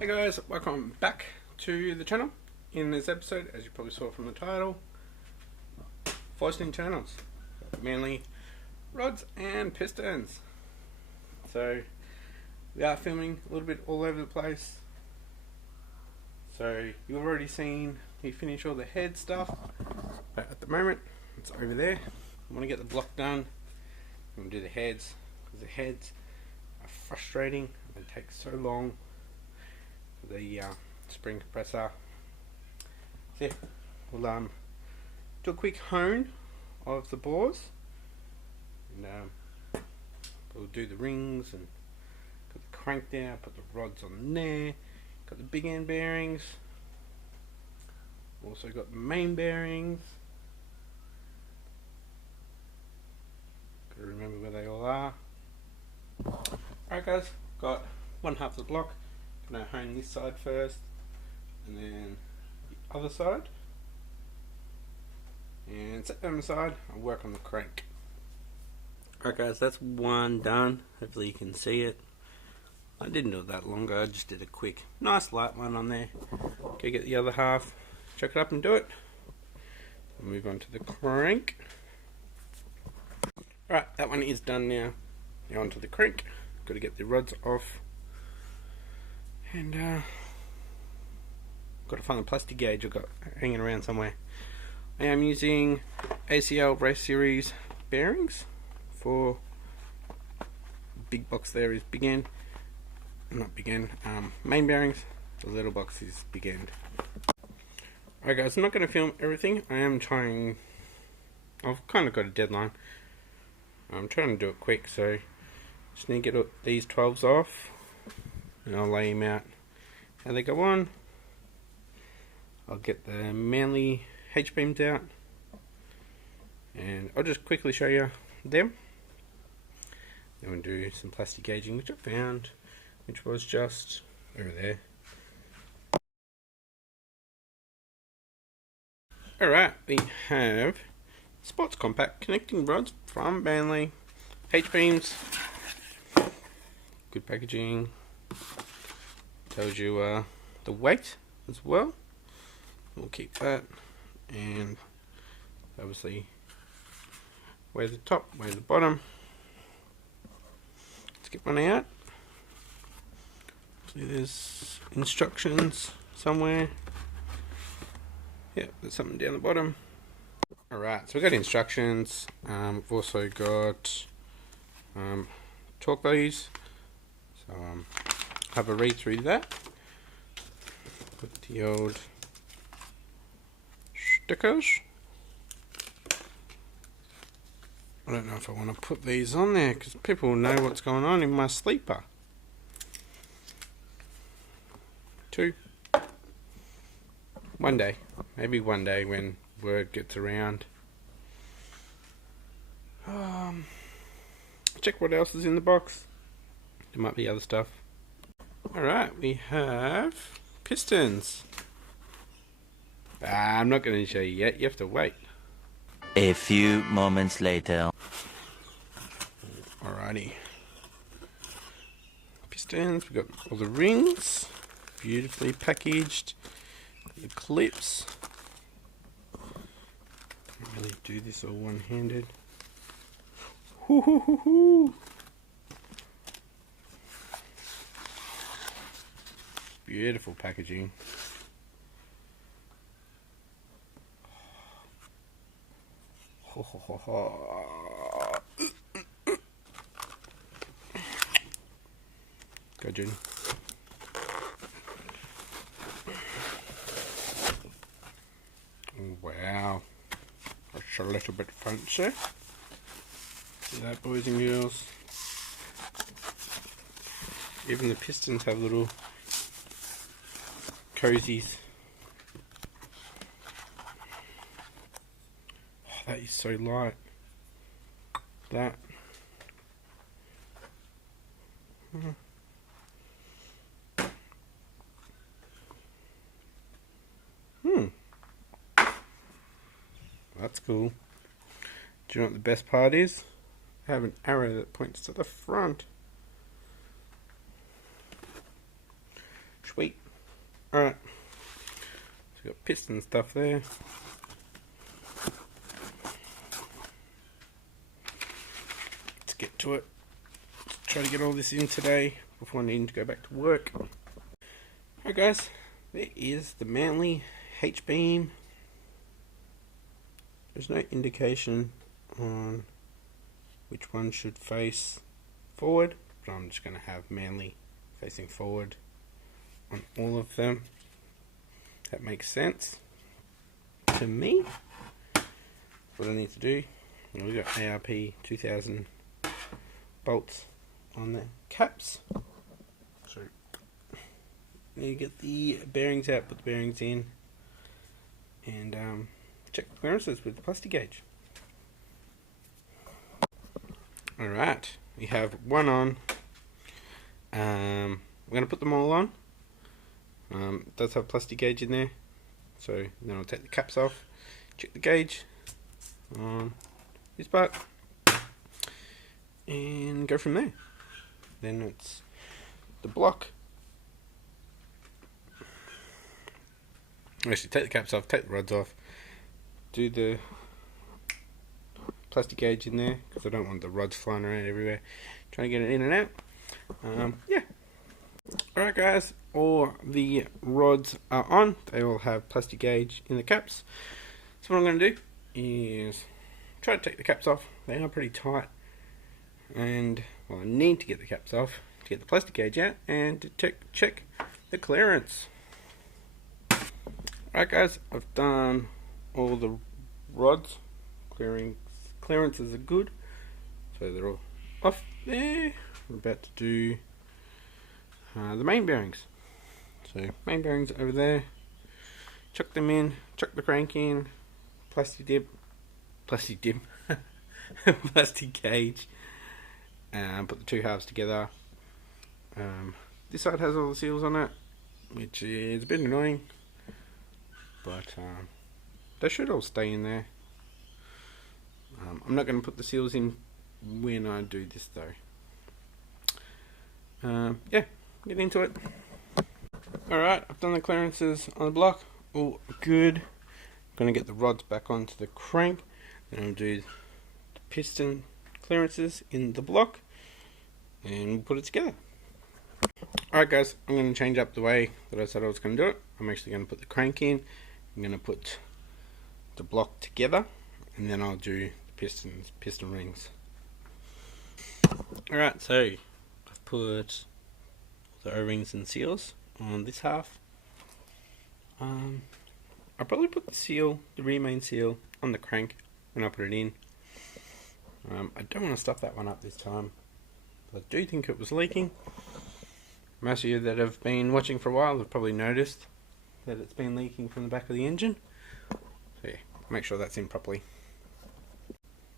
Hey guys, welcome back to the channel. In this episode, as you probably saw from the title, 4 channels, mainly rods and pistons. So we are filming a little bit all over the place. So you've already seen me finish all the head stuff, but at the moment it's over there. I want to get the block done. I'm going to do the heads because the heads are frustrating. They take so long. The spring compressor. So yeah, we'll do a quick hone of the bores, and we'll do the rings and put the crank down, put the rods on there. Got the big end bearings. Also got the main bearings. Got to remember where they all are. Alright guys, got one half of the block. Gonna hone this side first, and then the other side, and set them aside. I'll work on the crank. Alright guys, that's one done. Hopefully you can see it. I didn't do it that long ago, I just did a quick, nice light one on there. Okay, get the other half, chuck it up and do it. We'll move on to the crank. Alright, that one is done now. Now onto the crank. Got to get the rods off. And got to find the plastic gauge I've got hanging around somewhere. I am using ACL Race Series bearings for big box. There is big end, not big end, main bearings. The little box is big end. Alright guys, I'm not going to film everything. I am trying, I've kind of got a deadline. I'm trying to do it quick, so just need to get these 12s off. And I'll lay them out how they go on. I'll get the Manly H-beams out, and I'll just quickly show you them. Then we'll do some plastic gauging, which I found, which was just over there. Alright, we have Sports Compact connecting rods from Manly, H-beams, good packaging. Tells you the weight as well. We'll keep that, and obviously weigh the top, weigh the bottom. Let's get one out. See, there's instructions somewhere. Yeah, there's something down the bottom. Alright, so we've got instructions. We've also got torque values. So have a read through that. Put the old stickers. I don't know if I want to put these on there because people will know what's going on in my sleeper. 2. One day, maybe one day when word gets around. Check what else is in the box. There might be other stuff. Alright, we have pistons. I'm not going to show you yet, you have to wait. A few moments later. Alrighty. Pistons, we've got all the rings, beautifully packaged. The clips. Can't really do this all one-handed. Hoo hoo hoo hoo! Beautiful packaging. Ho, ho, ho, ho. Go, June. Wow, that's a little bit fancy. See that, boys and girls? Even the pistons have little cozies. Oh, that is so light. That. That's cool. Do you know what the best part is? I have an arrow that points to the front. Sweet. Alright. So we've got piston stuff there. Let's get to it. Let's try to get all this in today before needing to go back to work. Alright guys, there is the Manly H-beam. There's no indication on which one should face forward, but I'm just going to have Manly facing forward on all of them. That makes sense to me. What I need to do, we've got ARP 2000 bolts on the caps, so you get the bearings out, put the bearings in, and check the clearances with the plastic gauge. Alright, we have one on. We're going to put them all on. It does have plastic gauge in there, so then I'll take the caps off, check the gauge on this part, and go from there. Then it's the block. Actually, take the caps off, take the rods off, do the plastic gauge in there because I don't want the rods flying around everywhere. Trying to get it in and out. Yeah. Alright guys, all the rods are on. They all have plastic gauge in the caps. So what I'm going to do is try to take the caps off. They are pretty tight. And well, I need to get the caps off to get the plastic gauge out and to check the clearance. Alright guys, I've done all the rods. Clearances are good. So they're all off there. We're about to do the main bearings. So main bearings over there. Chuck them in, chuck the crank in, plastic dip, plastic gauge, and put the two halves together. This side has all the seals on it, which is a bit annoying, but they should all stay in there. I'm not going to put the seals in when I do this though. Yeah, get into it. Alright, I've done the clearances on the block, all good. I'm going to get the rods back onto the crank, then I'll do the piston clearances in the block, and we'll put it together. Alright guys, I'm going to change up the way that I said I was going to do it. I'm actually going to put the crank in, I'm going to put the block together, and then I'll do the piston rings. Alright, so I've put the O-rings and seals on this half. I'll probably put the rear main seal on the crank when I put it in. I don't want to stuff that one up this time, but I do think it was leaking. Most of you that have been watching for a while have probably noticed that it's been leaking from the back of the engine. So yeah, make sure that's in properly.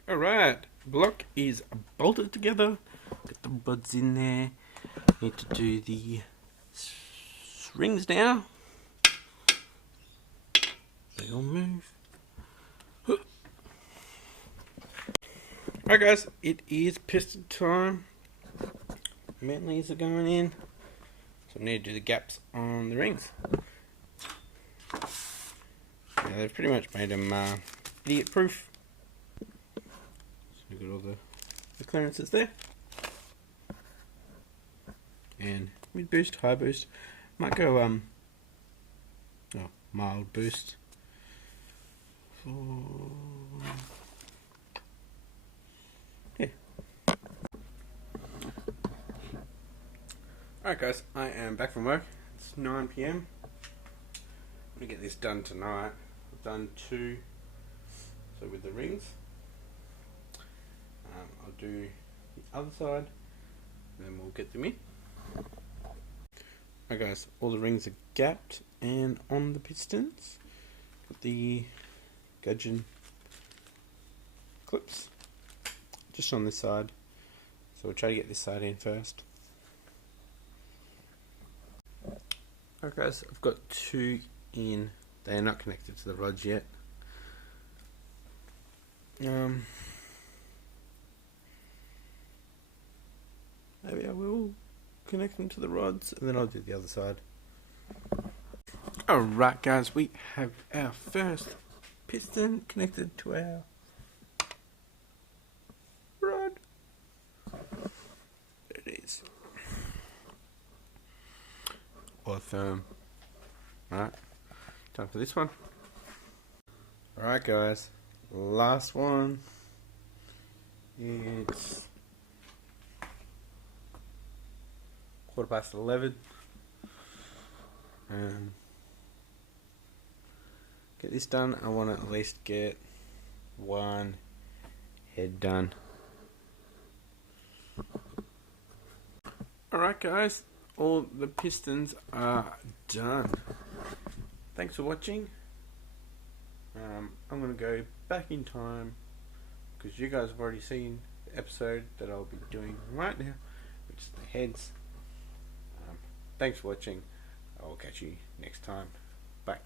Alright, block is bolted together. Got the buds in there. Need to do the rings now. They all move. Alright guys, it is piston time. Manleys are going in. So I need to do the gaps on the rings. Yeah, they've pretty much made them idiot proof. So we've got all the clearances there. And mid boost, high boost. Might go mild boost. Yeah. Alright guys, I am back from work. It's 9 PM. I'm going to get this done tonight. I've done 2, so with the rings. I'll do the other side, and then we'll get them in. Alright guys, all the rings are gapped and on the pistons. Got the gudgeon clips just on this side. So we'll try to get this side in first. Alright guys, I've got 2 in. They are not connected to the rods yet. Maybe I will connect them to the rods and then I'll do the other side. Alright guys, we have our first piston connected to our rod. There it is. Awesome. Alright, time for this one. Alright guys, last one. It's 11:15. Get this done. I want to at least get one head done. Alright guys, all the pistons are done. Thanks for watching. I'm going to go back in time because you guys have already seen the episode that I'll be doing right now, which is the heads. Thanks for watching. I will catch you next time. Bye.